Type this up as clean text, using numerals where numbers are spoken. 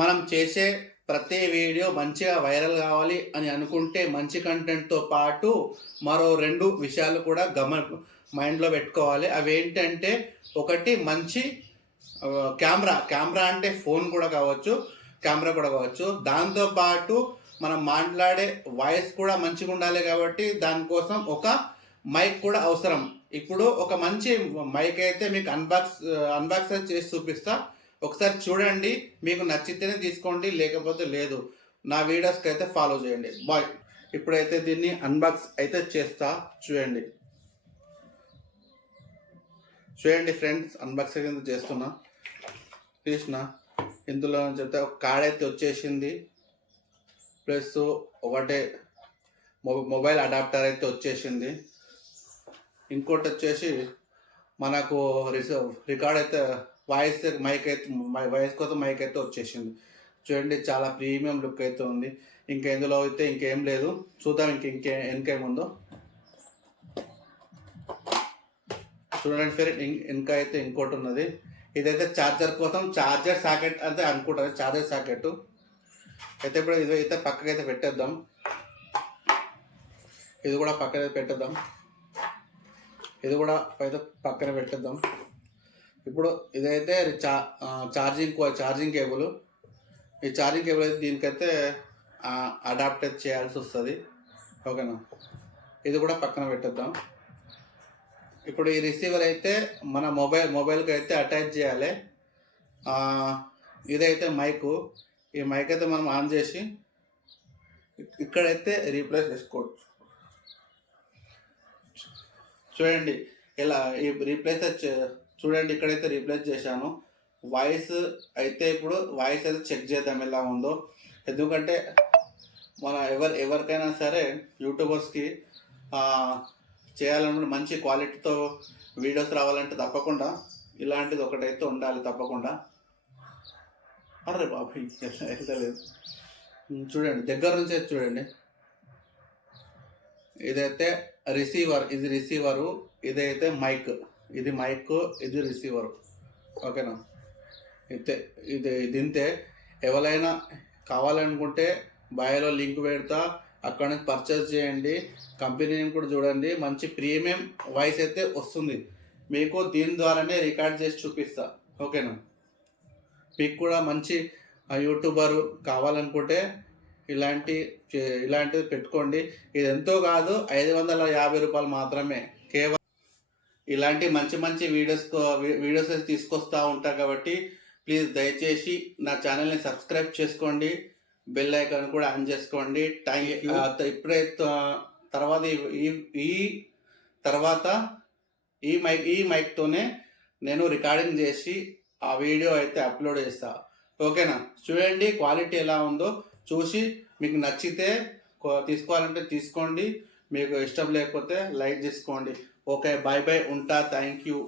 మనం చేసే ప్రతి వీడియో మంచిగా వైరల్ కావాలి అని అనుకుంటే మంచి కంటెంట్తో పాటు మరో 2 విషయాలు కూడా మైండ్లో పెట్టుకోవాలి. అవేంటంటే ఒకటి మంచి కెమెరా అంటే ఫోన్ కూడా కావచ్చు, కెమెరా కూడా కావచ్చు. దాంతోపాటు మనం మాట్లాడే వాయిస్ కూడా మంచిగా ఉండాలి కాబట్టి దానికోసం ఒక మైక్ కూడా అవసరం. ఇప్పుడు ఒక మంచి మైక్ అయితే మీకు అన్బాక్స్ చేసి చూపిస్తా. ఒకసారి చూడండి, మీకు నచ్చితేనే తీసుకోండి, లేకపోతే లేదు. నా వీడియోస్కి అయితే ఫాలో చేయండి. బాయ్. ఇప్పుడైతే దీన్ని అన్బాక్స్ అయితే చేస్తా. చూడండి ఫ్రెండ్స్, అన్బాక్స్ అయితే చేస్తున్నా. తీసిన ఇందులో నుంచి అయితే ఒక కార్డ్ అయితే వచ్చేసింది, ప్లస్ ఒకటే మొబైల్ అడాప్టర్ అయితే వచ్చేసింది. ఇంకోటి వచ్చేసి మనకు రికార్డ్ అయితే వాయిస్ కోసం మైక్ అయితే వచ్చేసింది. చూడండి, చాలా ప్రీమియం లుక్ అయితే ఉంది. ఇందులో అయితే ఇంకేం లేదు. చూద్దాం ఇంకేముందో. చూడండి ఫ్రెండ్, ఇంకా అయితే ఇంకోటి ఉన్నది. ఇదైతే ఛార్జర్ కోసం, ఛార్జర్ సాకెట్ అంటే అనుకుంటారు, ఛార్జర్ సాకెట్ అయితే. ఇప్పుడు ఇదైతే పక్కకైతే పెట్టేద్దాం. ఇది కూడా పక్కన పెట్టేద్దాం. ఇప్పుడు ఇదైతే ఛార్జింగ్ కేబుల్. ఈ ఛార్జింగ్ కేబుల్ అయితే దీనికైతే అడాప్ట్ చేయాల్సి వస్తుంది. ఓకేనా, ఇది కూడా పక్కన పెట్టేద్దాం. ఇప్పుడు ఈ రిసీవర్ అయితే మన మొబైల్కి అయితే అటాచ్ చేయాలి. ఇదైతే మైకు. ఈ మైక్ అయితే మనం ఆన్ చేసి ఇక్కడైతే రీప్లేస్ చేసుకోవచ్చు. చూడండి ఇలా ఈ రీప్లేస్ చూడండి, ఇక్కడైతే రీప్లేస్ చేశాను. ఇప్పుడు వాయిస్ అయితే చెక్ చేద్దాం ఎలా ఉందో. ఎందుకంటే మన ఎవరికైనా సరే యూట్యూబర్స్కి చేయాలనుకుంటే మంచి క్వాలిటీతో వీడియోస్ రావాలంటే తప్పకుండా ఇలాంటిది ఒకటైతే ఉండాలి తప్పకుండా. అరే బాబు, వెళ్తలేదు. చూడండి, దగ్గర నుంచి చూడండి. ఇదైతే రిసీవర్, ఇది రిసీవరు. ఇదైతే మైక్, ఇది మైక్, ఇది రిసీవరు. ఓకేనా, ఇది ఎవరైనా కావాలనుకుంటే బయోలో లింక్ పెడతా, అక్కడ నుంచి పర్చేస్ చేయండి. కంపెనీ నేమ్ కూడా చూడండి. మంచి ప్రీమియం వాయిస్ అయితే వస్తుంది మీకు. దీని ద్వారానే రికార్డ్ చేసి చూపిస్తా. ఓకేనా, మీకు కూడా మంచి యూట్యూబర్ కావాలనుకుంటే ఇలాంటివి పెట్టుకోండి. ఇది ఎంతో కాదు, 550 రూపాయలు మాత్రమే. కేవలం ఇలాంటి మంచి వీడియోస్ తీసుకొస్తూ ఉంటా కాబట్టి ప్లీజ్ దయచేసి నా ఛానల్ని సబ్స్క్రైబ్ చేసుకోండి, బెల్ ఐకాన్ కూడా ఆన్ చేసుకోండి. Thank you. ఇప్పుడే తర్వాత ఈ మైక్తోనే నేను రికార్డింగ్ చేసి ఆ వీడియో అయితే అప్లోడ్ చేస్తా. ఓకేనా, చూడండి క్వాలిటీ ఎలా ఉందో. చూసి మీకు నచ్చితే తీసుకోవాలంటే తీసుకోండి, మీకు ఇష్టం లేకపోతే లైక్ చేసుకోండి. ఓకే, బాయ్ ఉంటా. Thank you.